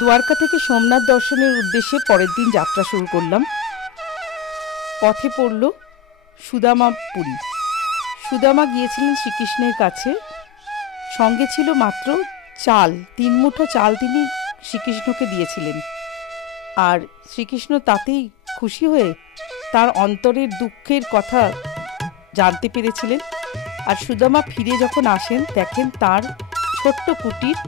দ্বারকা থেকে সোমনাথ দর্শনের উদ্দেশ্যে পরের দিন যাত্রা শুরু করলাম। পথে পড়ল সুদামা পুরী। সুদামা গিয়েছিলেন শ্রীকৃষ্ণের কাছে, সঙ্গে ছিল মাত্র চাল, 3 মুঠো চাল তিনি শ্রীকৃষ্ণকে দিয়েছিলেন। আর শ্রীকৃষ্ণ তাতেই খুশি হয়ে তার অন্তরের দুঃখের কথা জানতে পেরেছিলেন। আর সুদামা ফিরে যখন আসেন, দেখেন তার ছোট্ট কুটির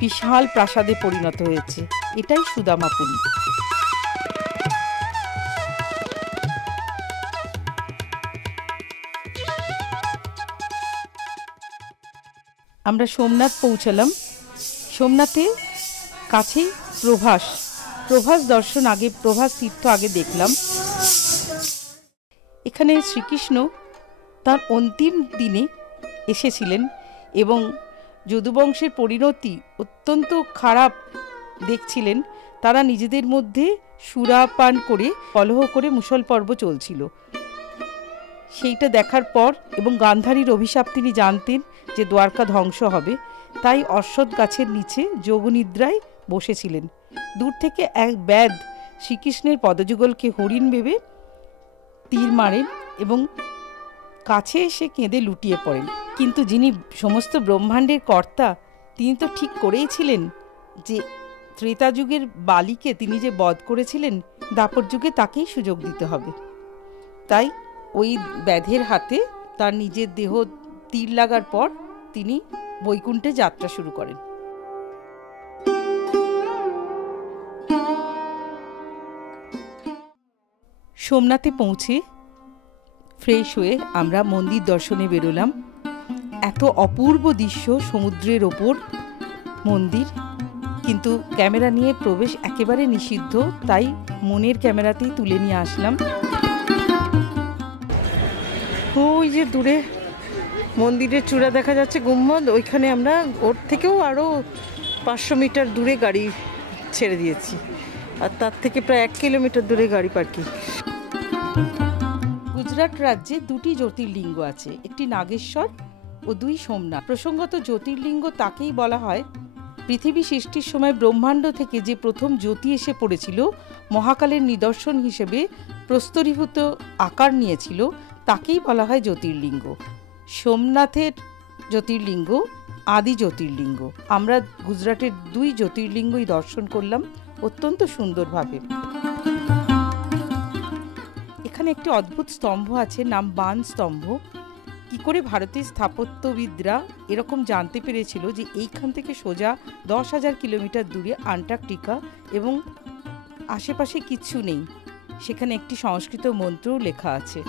বিশাল প্রাসাদে পরিণত হয়েছে। এটাই সুদামাপুরী। আমরা সোমনাথ পৌঁছালাম। সোমনাথে কাছেই প্রভাস দর্শন আগে, প্রভাস তীর্থ আগে দেখলাম। এখানে শ্রীকৃষ্ণ তার অন্তিম দিনে এসেছিলেন এবং যদুবংশের পরিণতি অত্যন্ত খারাপ দেখছিলেন। তারা নিজেদের মধ্যে সুরাপান করে কলহ করে মুষল পর্ব চলছিল। সেইটা দেখার পর এবং গান্ধারীর অভিশাপ তিনি জানতেন যে দ্বারকা ধ্বংস হবে, তাই অশ্বত্থ গাছের নিচে যোগনিদ্রায় বসেছিলেন। দূর থেকে এক ব্যাধ শ্রীকৃষ্ণের পদযুগলকে হরিণ ভেবে তীর মারেন এবং কাছে এসে কেঁদে লুটিয়ে পড়েন। কিন্তু যিনি সমস্ত ব্রহ্মাণ্ডের কর্তা, তিনি তো ঠিক করেই ছিলেন যে ত্রেতা যুগের বালিকে তিনি যে বধ করেছিলেন, দাপর যুগে তাকেই সুযোগ দিতে হবে। তাই ওই ব্যাধের হাতে তার নিজের দেহ তীর লাগার পর তিনি বৈকুণ্ঠে যাত্রা শুরু করেন। সোমনাথে পৌঁছে ফ্রেশ হয়ে আমরা মন্দির দর্শনে বেরোলাম। এত অপূর্ব দৃশ্য, সমুদ্রের ওপর মন্দির, কিন্তু ক্যামেরা নিয়ে প্রবেশ একেবারে নিষিদ্ধ, তাই মনের ক্যামেরাতেই তুলে নিয়ে আসলাম। ওই যে দূরে মন্দিরের চূড়া দেখা যাচ্ছে, গুম্বদ, ওইখানে আমরা ওর থেকেও আরও 500 মিটার দূরে গাড়ি ছেড়ে দিয়েছি, আর তার থেকে প্রায় 1 কিলোমিটার দূরে গাড়ি পার্কিং। গুজরাট রাজ্যে 2টি জ্যোতির্লিঙ্গ আছে, একটি নাগেশ্বর ও 2 সোমনাথ। প্রসঙ্গত জ্যোতির্লিঙ্গ তাকেই বলা হয়, পৃথিবী সৃষ্টির সময় ব্রহ্মাণ্ড থেকে যে প্রথম জ্যোতি এসে পড়েছিল, মহাকালের নিদর্শন হিসেবে প্রস্তরীভূত আকার নিয়েছিল, তাকেই বলা হয় জ্যোতির্লিঙ্গ। সোমনাথের জ্যোতির্লিঙ্গ আদি জ্যোতির্লিঙ্গ। আমরা গুজরাটের 2 জ্যোতির্লিঙ্গই দর্শন করলাম অত্যন্ত সুন্দরভাবে। এখানে একটি অদ্ভুত স্তম্ভ আছে, নাম বান স্তম্ভ। কি করে ভারতের স্থাপত্যবিদরা এরকম জানতে পেরেছিল যে এইখান থেকে সোজা 10,000 কিলোমিটার দূরে আন্টার্কটিকা এবং আশেপাশে কিচ্ছু নেই, সেখানে একটি সংস্কৃত মন্ত্রও লেখা আছে।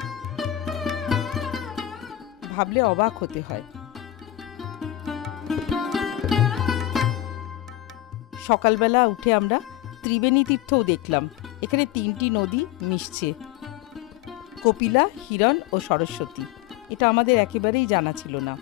ভাবলে অবাক হতে হয়। সকালবেলা উঠে আমরা ত্রিবেণী তীর্থও দেখলাম। এখানে 3টি নদী মিশছে, কপিলা, হিরণ ও সরস্বতী। এটা আমাদের একেবারেই জানা ছিল না।